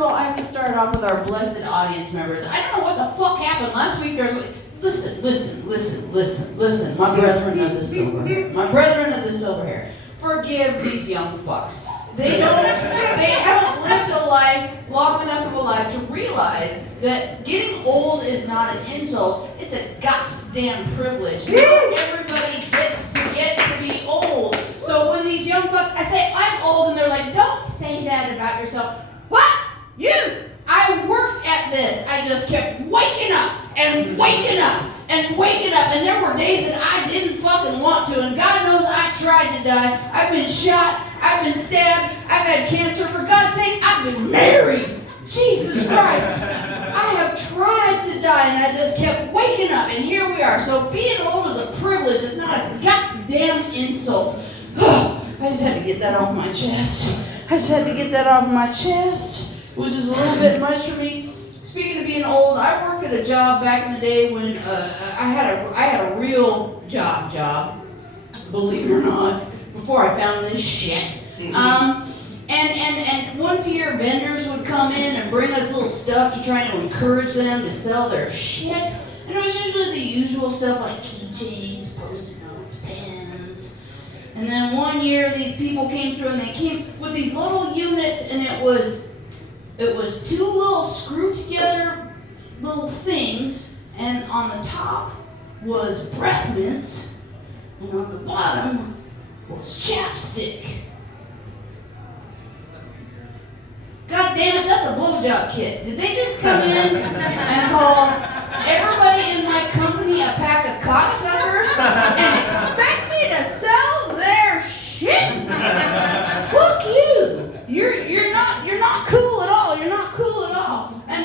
of all, I have to start off with our blessed audience members. I don't know what the fuck happened last week. Listen, my brethren of the silver hair. Forgive these young fucks. They haven't lived a life, long enough of a life to realize that getting old is not an insult, it's a goddamn privilege. Not everybody gets to get to be old. So when these young fucks, I say, I'm old, and they're like, don't say that about yourself. What? You? I worked at this. I just kept waking up, and there were days that I didn't fucking want to, and God knows I tried to die. I've been shot, I've been stabbed, I've had cancer. For God's sake, I've been married. Jesus Christ. I have tried to die, and I just kept waking up, and here we are. So being old is a privilege. It's not a goddamn insult. I just had to get that off my chest. Which is a little bit much for me. Speaking of being old, I worked at a job back in the day when I had a real job, believe it or not, before I found this shit. And once a year, vendors would come in and bring us little stuff to try to encourage them to sell their shit. And it was usually the usual stuff like keychains, Post-it notes, pens. And then one year, these people came through, and they came with these little units, and it was two little screwed together little things, and on the top was breath mints, and on the bottom was chapstick. God damn it, that's a blowjob kit. Did they just come in and call everybody in my company a pack of cocksuckers and expect me to sell their shit? Fuck you. You're not cool at all. You're not cool at all. And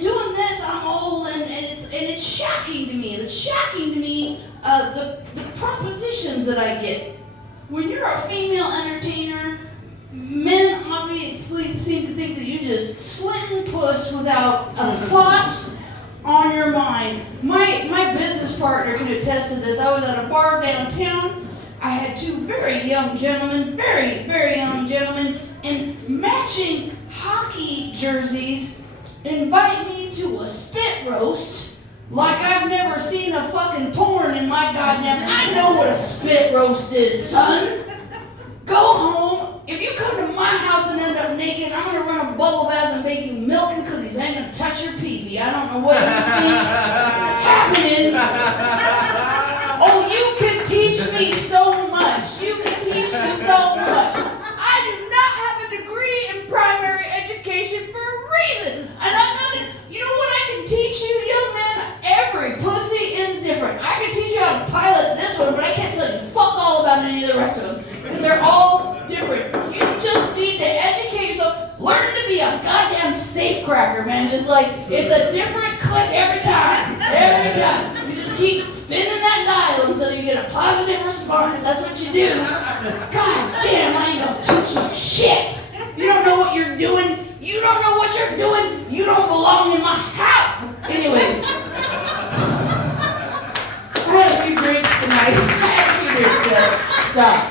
doing this, I'm old, and it's shocking to me. It's shocking to me the propositions that I get. When you're a female entertainer, men obviously seem to think that you just slit puss without a thought on your mind. My business partner can attest to this. I was at a bar downtown. I had two very young gentlemen, very, very young gentlemen, in matching hockey jerseys, invite me to a spit roast like I've never seen a fucking porn in my goddamn... I know what a spit roast is, son. Go home. If you come to my house and end up naked, I'm going to run a bubble bath and make you milk and cookies. I ain't going to touch your pee-pee. I don't know what you think is happening. Oh, you can teach me so much. You can teach me so much. I do not have a degree in primary education for a reason. And I'm not gonna, you know what I can teach you, young man? Every pussy is different. I can teach you how to pilot this one, but I can't tell you fuck all about any of the rest of them. Because they're all different. You just need to educate yourself. Learn to be a goddamn safecracker, man. Just like, it's a different click every time. Every time. You just keep spinning that dial until you get a positive response. That's what you do. God damn, I ain't gonna teach you shit. You don't know what you're doing. You don't know what you're doing. You don't belong in my house. Anyways. I had a few drinks tonight. Stop.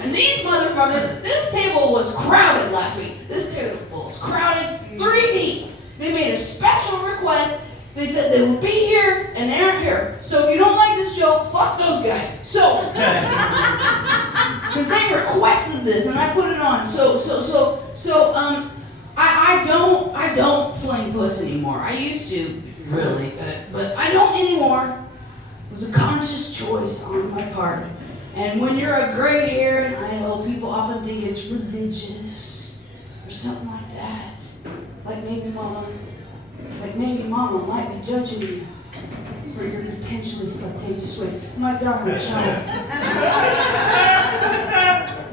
And these motherfuckers, this table was crowded last week. This table was crowded 3 deep. They made a special request. They said they would be here, and they aren't here. So if you don't like this joke, fuck those guys. So, because they requested this, and I put it on. I don't sling puss anymore. I used to, really, but I don't anymore. It was a conscious choice on my part. And when you're a gray hair, and I know people often think it's religious or something like that, like maybe mama might be judging you for your potentially slutatious ways. My darling child,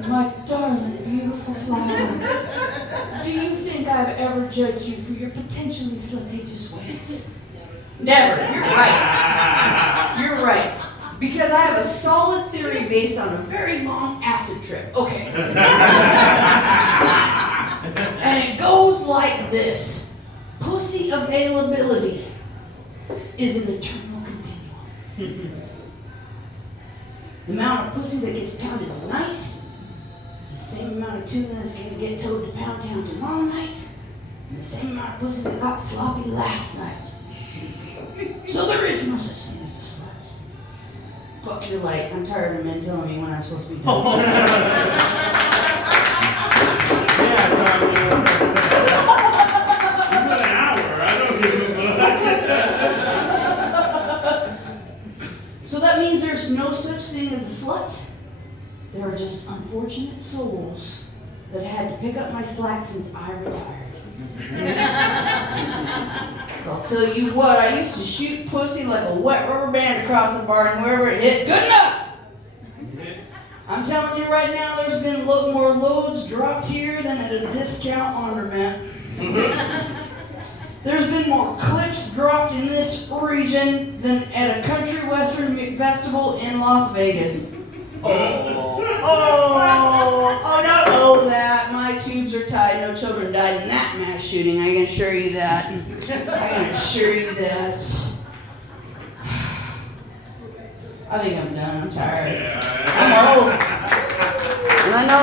my darling beautiful flower, do you think I've ever judged you for your potentially slutatious ways? Never. You're right. Because I have a solid theory based on a very long acid trip. Okay. And it goes like this. Pussy availability is an eternal continuum. The amount of pussy that gets pounded tonight is the same amount amount of tuna that's going to get towed to Pound Town tomorrow night, and the same amount of pussy that got sloppy last night. So there is no such thing as a slut. Fuck your light. I'm tired of men telling me when I'm supposed to be done. Yeah, Tom. You got an hour. I don't give a fuck. So that means there's no such thing as a slut. There are just unfortunate souls that had to pick up my slack since I retired. So I'll tell you what, I used to shoot pussy like a wet rubber band across the bar, and whoever it hit, good enough! I'm telling you right now, there's been more loads dropped here than at a discount laundromat. There's been more clips dropped in this region than at a country western festival in Las Vegas. Don't owe that. My tubes are tied. No children died in that mass shooting. I can assure you that. I think I'm done. I'm tired. I'm old. And I know